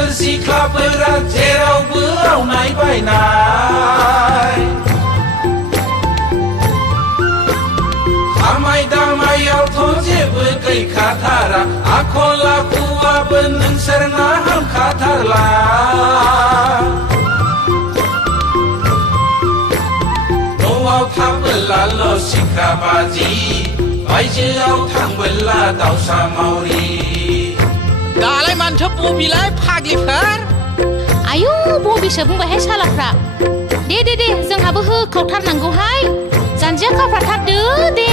नोंसोर सिख्लाफोरा जेरावबो आवनाय बायनाय खामाय दामायावथ' जेबो गैखाथारा आखल आखुआबो नोंसोरना हामखाथारला न'आव थाबोलाल' सिख्रा बाजि बायजोआव थांबोला दावसा मावरि दालाय मानोथो बबिलाय फाग्लिफोर आयु बबिसो बुंबायहाय सालाफ्रा दे जोंहाबो होखावथारनांगौहाय जानजिया खाफ्राथारदो दे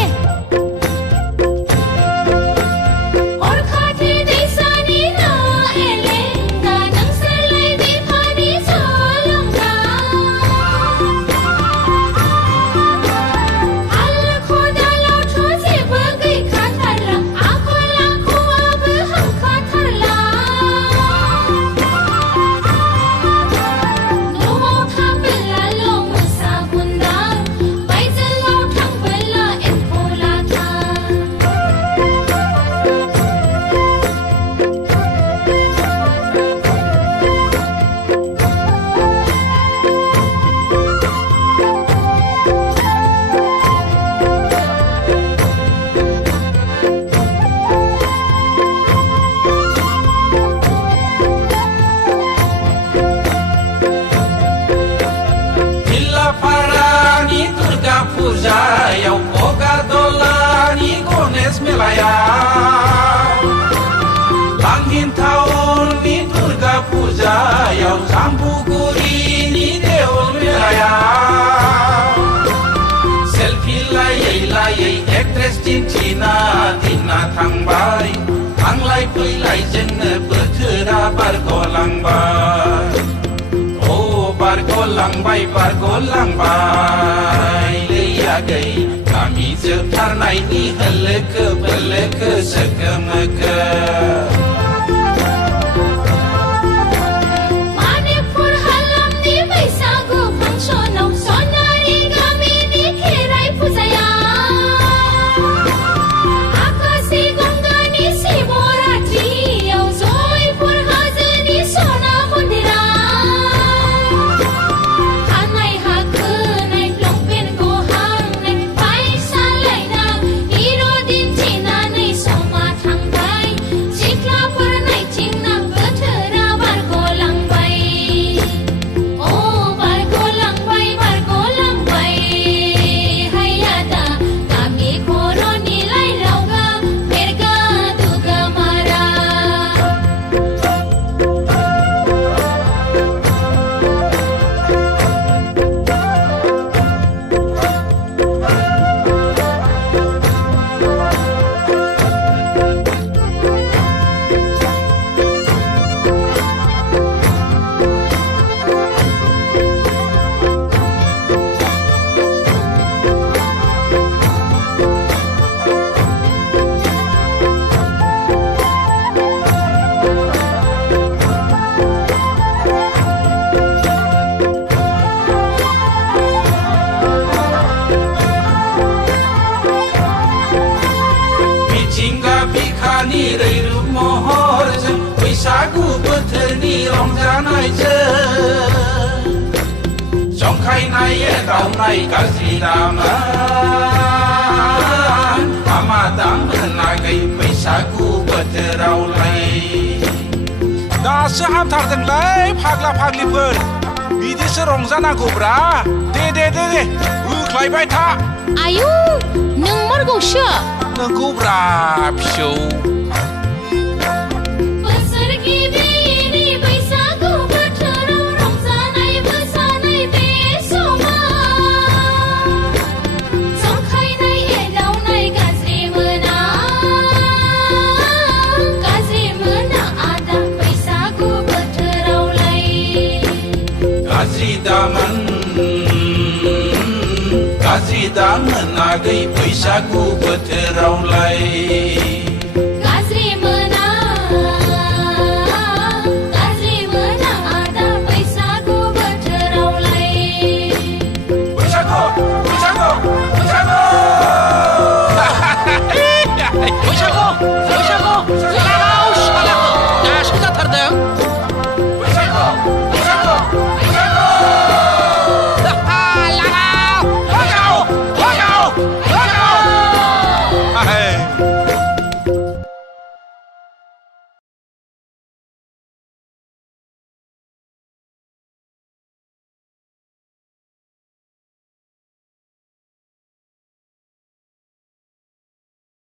फुजायाव बगादलानि गणेश मेलायाव बांगिन टाउननि दुर्गा फुजायाव जाम्बुगुरिनि देवल मेलायाव सेल्फि लायै एक्ट्रेस दिन्थिना दिना थांबाय थांलाय फैलायजोंनो बोथोरा बारग'लांबाय बारग'लांबाय लैयागै गामि जोबथारनायनि होलोखो सोगोमोगो रैरुब महरजों बैसागु बोथोरनि रंजानायजों जंखायनाय एदावनाय गाज्रि दामोन हामा दामोनागै बैसागु बोथोरावलाय दासो हामथारदोंलै फाग्ला फाग्लिफोर बिदिसो रंजानांगौब्रा दे होख्लायबाय था आयु नंमारगौसो नंगौब्रा फिसौ गाज्रि दामोनागै बैसागु बोथोरावलाय गाज्रि मोना आदा बैसागु बोथोरावलाय बैसागु लाव सालाखौ दासो जाथारदों है